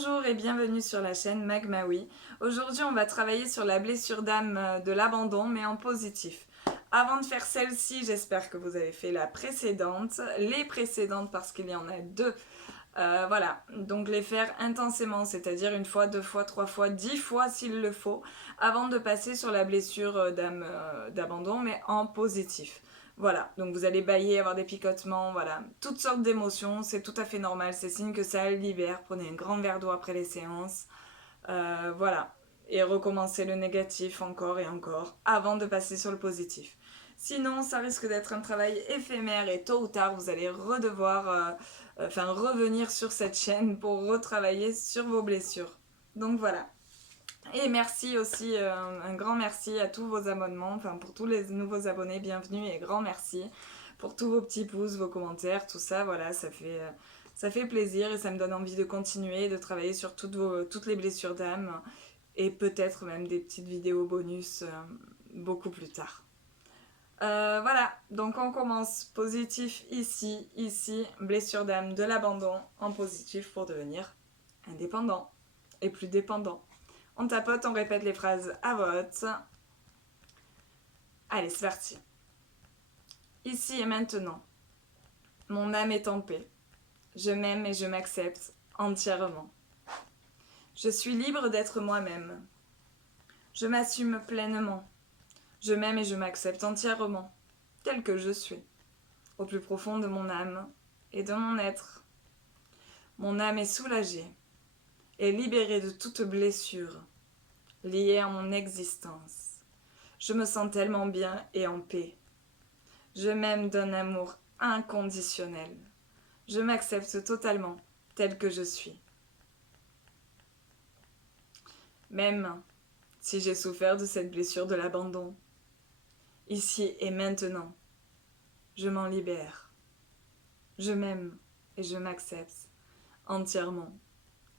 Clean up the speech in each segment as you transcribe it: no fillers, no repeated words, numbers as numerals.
Bonjour et bienvenue sur la chaîne Magmawi. Aujourd'hui, on va travailler sur la blessure d'âme de l'abandon, mais en positif. Avant de faire celle-ci, j'espère que vous avez fait la précédente, les précédentes parce qu'il y en a deux. Voilà, donc les faire intensément, c'est-à-dire une fois, deux fois, trois fois, 10 fois s'il le faut, avant de passer sur la blessure d'âme d'abandon, mais en positif. Voilà, donc vous allez bâiller, avoir des picotements, voilà, toutes sortes d'émotions, c'est tout à fait normal, c'est signe que ça libère. Prenez un grand verre d'eau après les séances, voilà, et recommencez le négatif encore et encore, avant de passer sur le positif. Sinon, ça risque d'être un travail éphémère et tôt ou tard, vous allez revenir sur cette chaîne pour retravailler sur vos blessures. Donc voilà. Et merci aussi, un grand merci à tous vos abonnements, enfin pour tous les nouveaux abonnés, bienvenue et grand merci pour tous vos petits pouces, vos commentaires, tout ça, voilà, ça fait plaisir et ça me donne envie de continuer, de travailler sur toutes les blessures d'âme et peut-être même des petites vidéos bonus beaucoup plus tard. Voilà, donc on commence positif ici, blessure d'âme de l'abandon en positif pour devenir indépendant et plus dépendant. On tapote, on répète les phrases à vote. Allez, c'est parti. Ici et maintenant, mon âme est en paix. Je m'aime et je m'accepte entièrement. Je suis libre d'être moi-même. Je m'assume pleinement. Je m'aime et je m'accepte entièrement, tel que je suis, au plus profond de mon âme et de mon être. Mon âme est soulagée et libérée de toute blessure liée à mon existence. Je me sens tellement bien et en paix. Je m'aime d'un amour inconditionnel. Je m'accepte totalement tel que je suis. Même si j'ai souffert de cette blessure de l'abandon, ici et maintenant, je m'en libère. Je m'aime et je m'accepte entièrement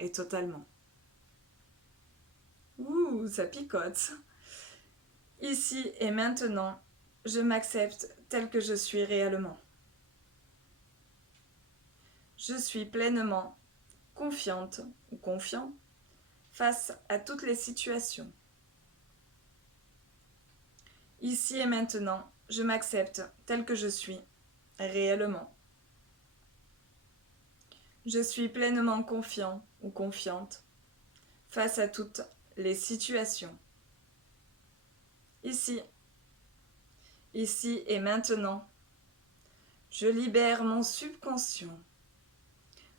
et totalement. Ouh, ça picote. Ici et maintenant, je m'accepte tel que je suis réellement. Je suis pleinement confiante ou confiant face à toutes les situations. Ici et maintenant, je m'accepte tel que je suis réellement. Je suis pleinement confiant ou confiante face à toutes les situations. Ici et maintenant, je libère mon subconscient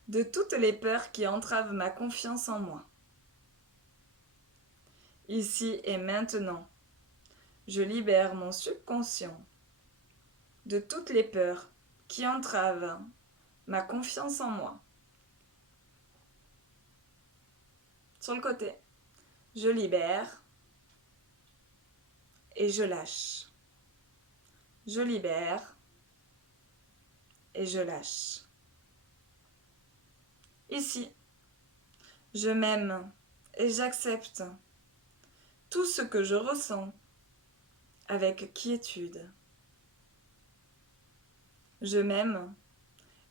de toutes les peurs qui entravent ma confiance en moi. Ici et maintenant, je libère mon subconscient de toutes les peurs qui entravent ma confiance en moi. Sur le côté, je libère et je lâche. Je libère et je lâche. Ici, je m'aime et j'accepte tout ce que je ressens avec quiétude. Je m'aime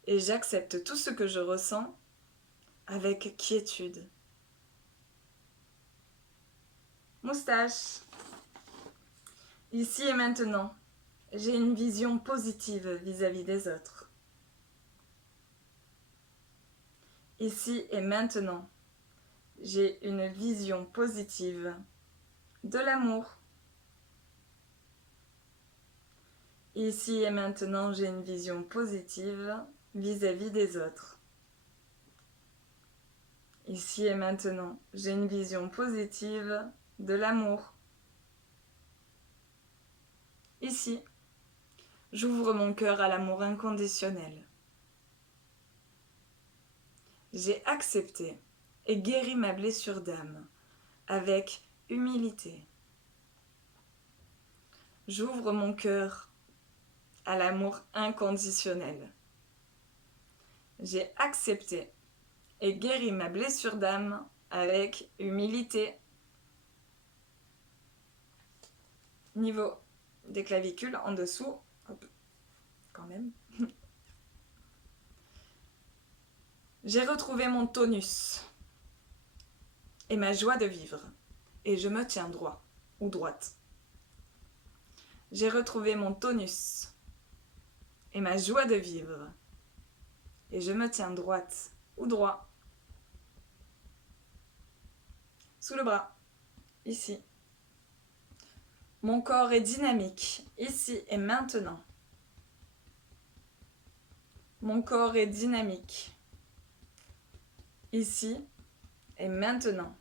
et j'accepte tout ce que je ressens avec quiétude. Moustache. Ici et maintenant, j'ai une vision positive vis-à-vis des autres. Ici et maintenant, j'ai une vision positive de l'amour. Ici et maintenant, j'ai une vision positive vis-à-vis des autres. Ici et maintenant, j'ai une vision positive de l'amour. Ici, j'ouvre mon cœur à l'amour inconditionnel. J'ai accepté et guéri ma blessure d'âme avec humilité. J'ouvre mon cœur à l'amour inconditionnel. J'ai accepté et guéri ma blessure d'âme avec humilité. Niveau des clavicules en dessous, hop, quand même. J'ai retrouvé mon tonus. et ma joie de vivre, et je me tiens droit ou droite. J'ai retrouvé mon tonus et ma joie de vivre, et je me tiens droite ou droit. Sous le bras, ici. Mon corps est dynamique, ici et maintenant. Mon corps est dynamique, ici et maintenant.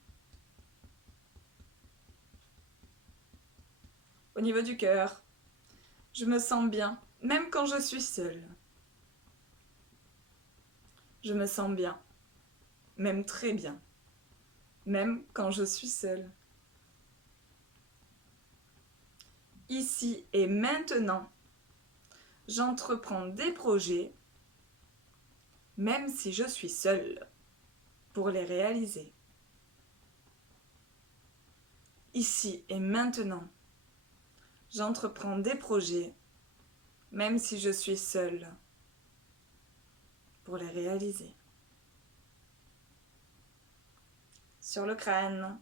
Au niveau du cœur, je me sens bien, même quand je suis seule. Je me sens bien, même très bien, même quand je suis seule. Ici et maintenant, j'entreprends des projets, même si je suis seule, pour les réaliser. Ici et maintenant, j'entreprends des projets, même si je suis seule, pour les réaliser. Sur le crâne,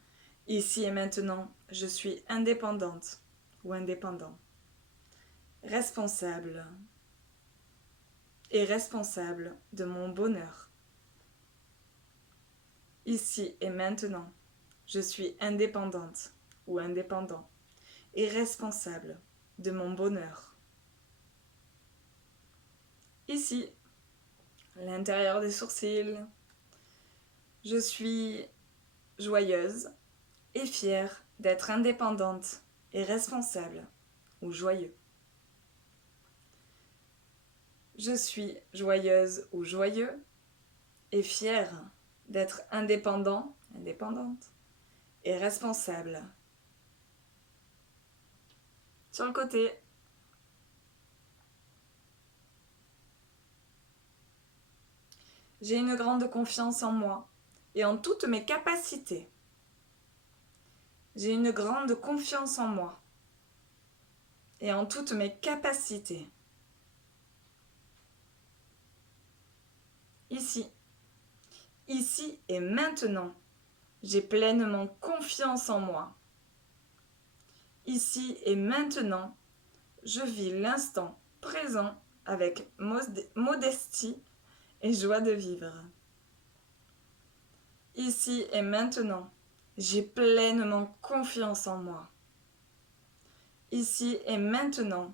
ici et maintenant, je suis indépendante ou indépendant, responsable et responsable de mon bonheur. Ici et maintenant, je suis indépendante ou indépendant et responsable de mon bonheur. Ici, à l'intérieur des sourcils, je suis joyeuse et fière d'être indépendante et responsable ou joyeux. Je suis joyeuse ou joyeux et fière d'être indépendant, indépendante et responsable. Sur le côté, j'ai une grande confiance en moi et en toutes mes capacités. J'ai une grande confiance en moi et en toutes mes capacités. Ici et maintenant, j'ai pleinement confiance en moi. Ici et maintenant, je vis l'instant présent avec modestie et joie de vivre. Ici et maintenant, j'ai pleinement confiance en moi. Ici et maintenant,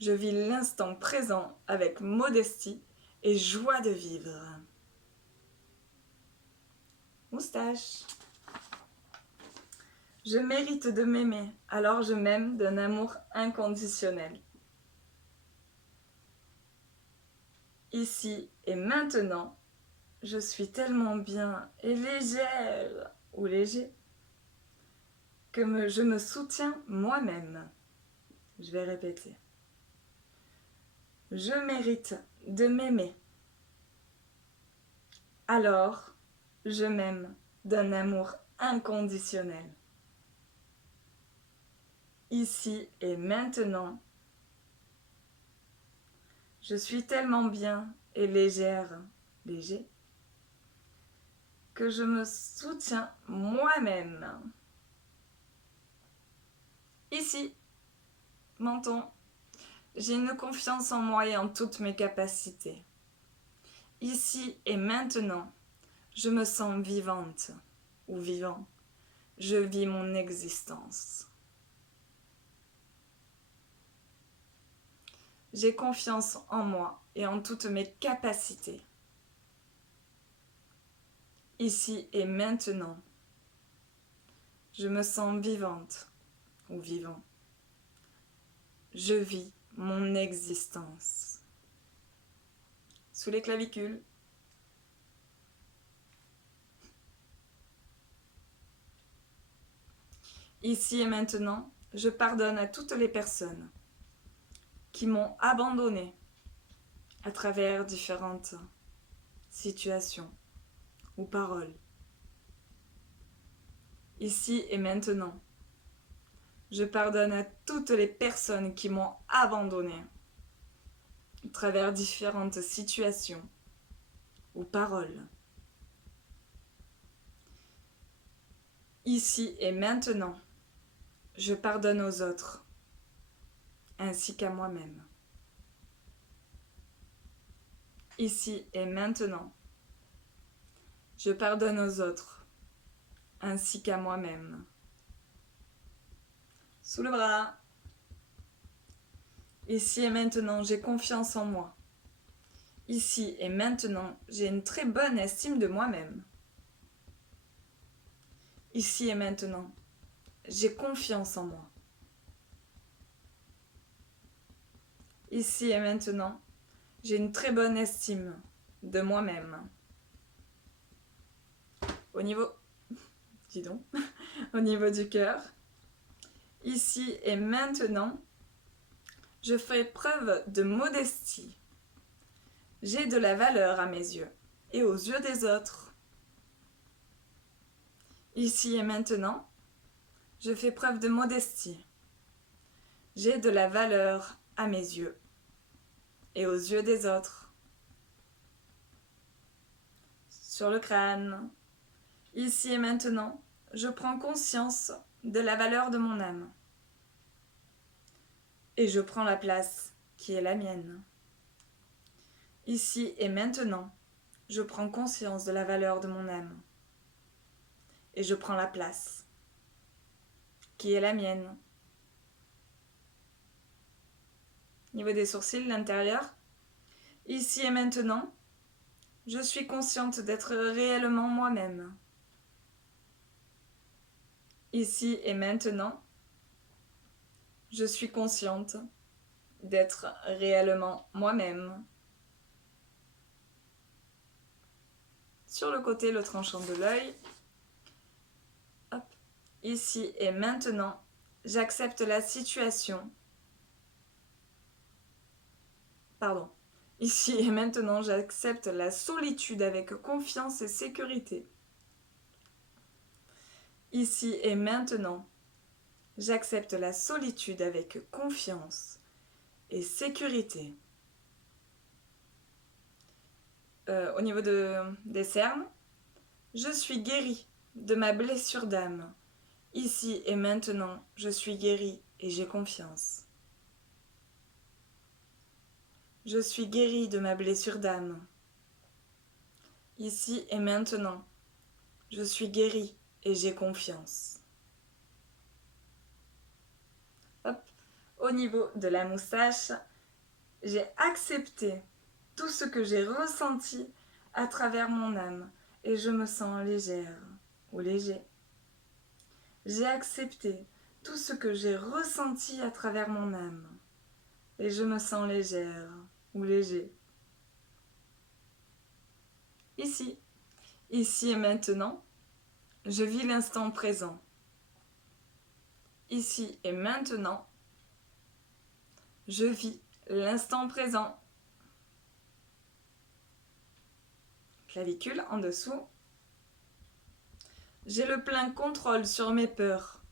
je vis l'instant présent avec modestie et joie de vivre. Moustache. Je mérite de m'aimer, alors je m'aime d'un amour inconditionnel. Ici et maintenant, je suis tellement bien et légère ou léger que je me soutiens moi-même. Je vais répéter. Je mérite de m'aimer. Alors, je m'aime d'un amour inconditionnel. Ici et maintenant, je suis tellement bien et légère, léger, que je me soutiens moi-même. Ici, menton, j'ai une confiance en moi et en toutes mes capacités. Ici et maintenant, je me sens vivante ou vivant. Je vis mon existence. J'ai confiance en moi et en toutes mes capacités. Ici et maintenant, je me sens vivante ou vivant. Je vis mon existence. Sous les clavicules. Ici et maintenant, je pardonne à toutes les personnes qui m'ont abandonnée à travers différentes situations ou paroles. Ici et maintenant, je pardonne à toutes les personnes qui m'ont abandonnée à travers différentes situations ou paroles. Ici et maintenant, je pardonne aux autres, ainsi qu'à moi-même. Ici et maintenant, je pardonne aux autres, ainsi qu'à moi-même. Sous le bras. Ici et maintenant, j'ai confiance en moi. Ici et maintenant, j'ai une très bonne estime de moi-même. Ici et maintenant, j'ai confiance en moi. Ici et maintenant, j'ai une très bonne estime de moi-même. Au niveau, dis donc, au niveau du cœur, ici et maintenant, je fais preuve de modestie. J'ai de la valeur à mes yeux et aux yeux des autres. Ici et maintenant, je fais preuve de modestie. J'ai de la valeur à mes yeux et aux yeux des autres. Sur le crâne, ici et maintenant, je prends conscience de la valeur de mon âme. Et je prends la place qui est la mienne. Ici et maintenant, je prends conscience de la valeur de mon âme. Et je prends la place qui est la mienne. Niveau des sourcils, l'intérieur. Ici et maintenant, je suis consciente d'être réellement moi-même. Ici et maintenant, je suis consciente d'être réellement moi-même. Sur le côté, le tranchant de l'œil. Ici et maintenant, j'accepte la situation. Ici et maintenant, j'accepte la solitude avec confiance et sécurité. Ici et maintenant, j'accepte la solitude avec confiance et sécurité. Au niveau des cernes, je suis guérie de ma blessure d'âme. Ici et maintenant, je suis guérie et j'ai confiance. Je suis guérie de ma blessure d'âme. Ici et maintenant, je suis guérie et j'ai confiance. Hop. Au niveau de la moustache, j'ai accepté tout ce que j'ai ressenti à travers mon âme et je me sens légère ou léger. J'ai accepté tout ce que j'ai ressenti à travers mon âme et je me sens légère ou léger. Ici et maintenant, je vis l'instant présent. Ici et maintenant, je vis l'instant présent. Clavicule en dessous. J'ai le plein contrôle sur mes peurs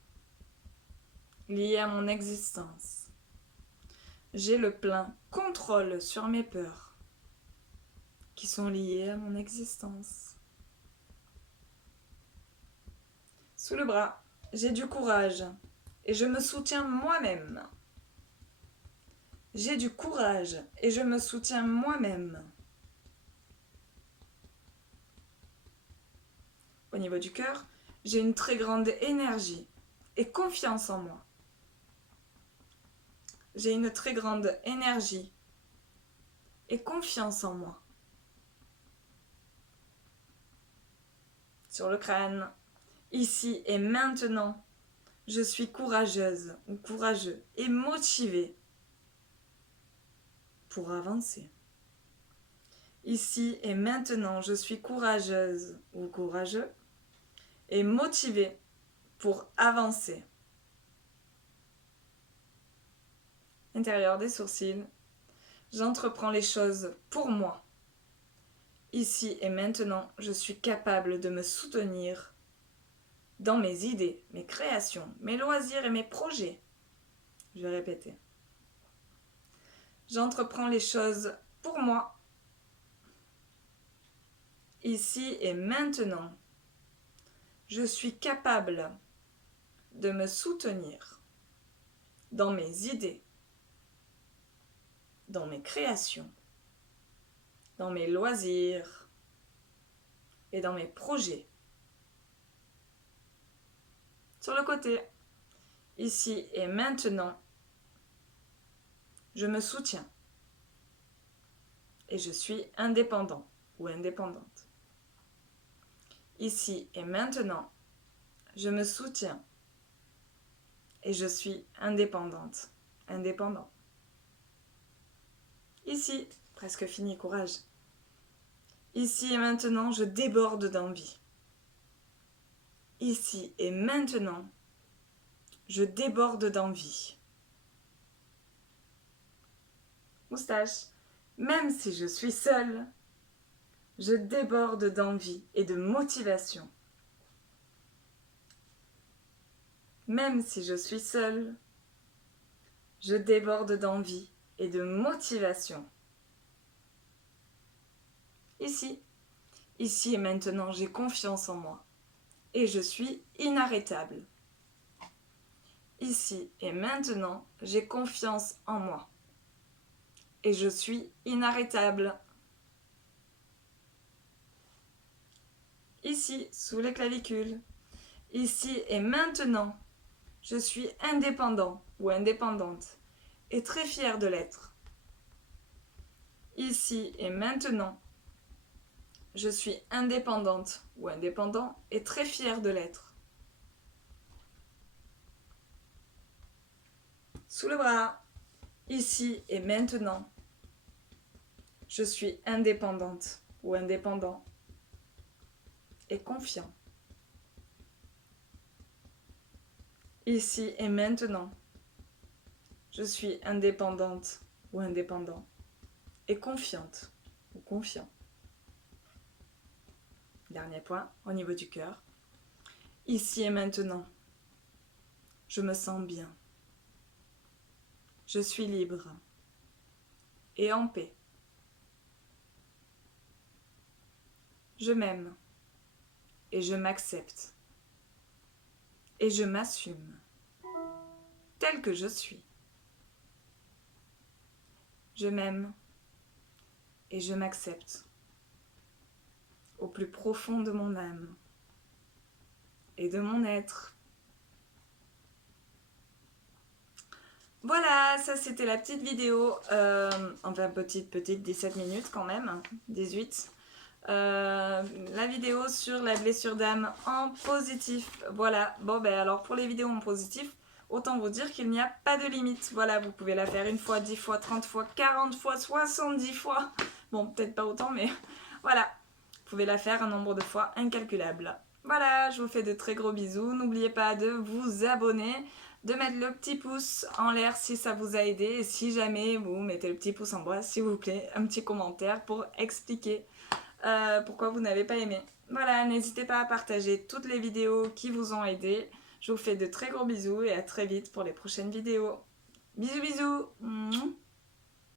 liées à mon existence. J'ai le plein contrôle sur mes peurs qui sont liées à mon existence. Sous le bras, j'ai du courage et je me soutiens moi-même. J'ai du courage et je me soutiens moi-même. Au niveau du cœur, j'ai une très grande énergie et confiance en moi. J'ai une très grande énergie et confiance en moi. Sur le crâne, ici et maintenant, je suis courageuse ou courageux et motivée pour avancer. Ici et maintenant, je suis courageuse ou courageux et motivée pour avancer. Intérieur des sourcils, j'entreprends les choses pour moi. Ici et maintenant, je suis capable de me soutenir dans mes idées, mes créations, mes loisirs et mes projets. Je vais répéter. J'entreprends les choses pour moi. Ici et maintenant, Je suis capable de me soutenir dans mes idées, dans mes créations, dans mes loisirs et dans mes projets. Sur le côté, ici et maintenant, je me soutiens et je suis indépendant ou indépendante. Ici et maintenant, je me soutiens et je suis indépendante, indépendant. Ici, presque fini, courage. Ici et maintenant, je déborde d'envie. Ici et maintenant, je déborde d'envie. Moustache, même si je suis seule, je déborde d'envie et de motivation. Même si je suis seule, je déborde d'envie et de motivation. Ici et maintenant, j'ai confiance en moi et je suis inarrêtable. Ici et maintenant, j'ai confiance en moi et je suis inarrêtable. Ici, sous les clavicules. Ici et maintenant, je suis indépendant ou indépendante et très fière de l'être. Ici et maintenant, je suis indépendante ou indépendant et très fière de l'être. Sous le bras, ici et maintenant, je suis indépendante ou indépendant et confiant. Ici et maintenant, je suis indépendante ou indépendant et confiante ou confiant. Dernier point, au niveau du cœur. Ici et maintenant, je me sens bien. Je suis libre et en paix. Je m'aime et je m'accepte et je m'assume tel que je suis. Je m'aime et je m'accepte au plus profond de mon âme et de mon être. Voilà, ça c'était la petite vidéo, enfin petite, 17 minutes quand même, 18. La vidéo sur la blessure d'âme en positif. Voilà, bon ben alors pour les vidéos en positif, autant vous dire qu'il n'y a pas de limite. Voilà, vous pouvez la faire 1 fois, 10 fois, 30 fois, 40 fois, 70 fois. Bon, peut-être pas autant, mais voilà. Vous pouvez la faire un nombre de fois incalculable. Voilà, je vous fais de très gros bisous. N'oubliez pas de vous abonner, de mettre le petit pouce en l'air si ça vous a aidé. Et si jamais vous mettez le petit pouce en bas, s'il vous plaît, un petit commentaire pour expliquer pourquoi vous n'avez pas aimé. Voilà, n'hésitez pas à partager toutes les vidéos qui vous ont aidé. Je vous fais de très gros bisous et à très vite pour les prochaines vidéos. Bisous bisous.